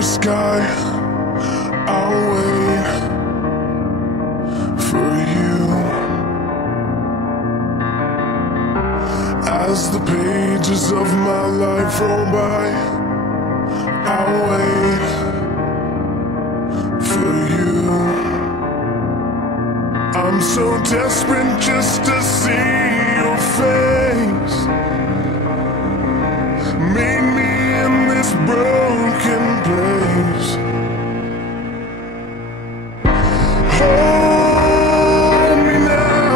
a sky, I'll wait for you. As the pages of my life roll by, I'll wait for you. I'm so desperate just to see your face. Meet me in this broken place. Hold me now,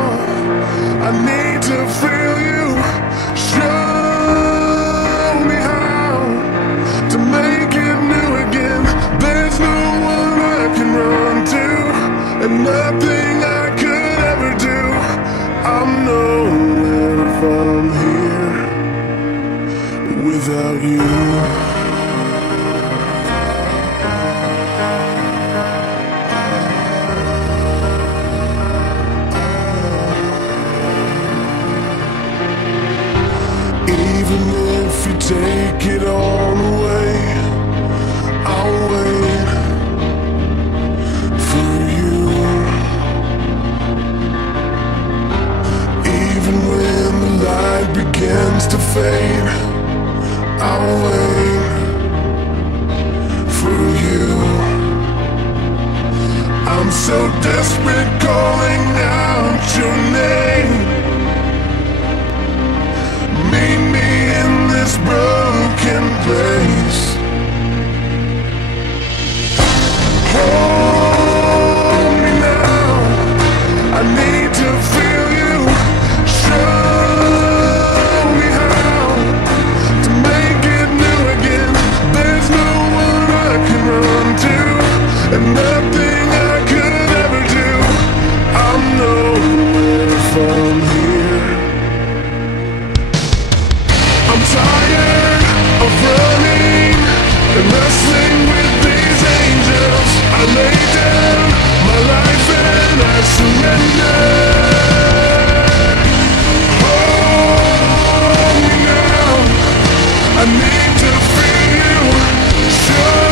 I need to feel you. Show me how to make it new again. There's no one I can run to, and nothing I could ever do. I'm nowhere if I'm here without you. Even if you take it all away, I'll wait for you. Even when the light begins to fade, I'll wait for you. I'm so desperate calling out your name. Meet me in this broken place. Hold me now, I need to feel you. Show me how to make it new again. There's no one I can run to, and nothing I could ever do. I'm nowhere from here. I'm tired of running and wrestling with these angels. I lay down my life and I surrender. Hold me now, I need to feel you. Show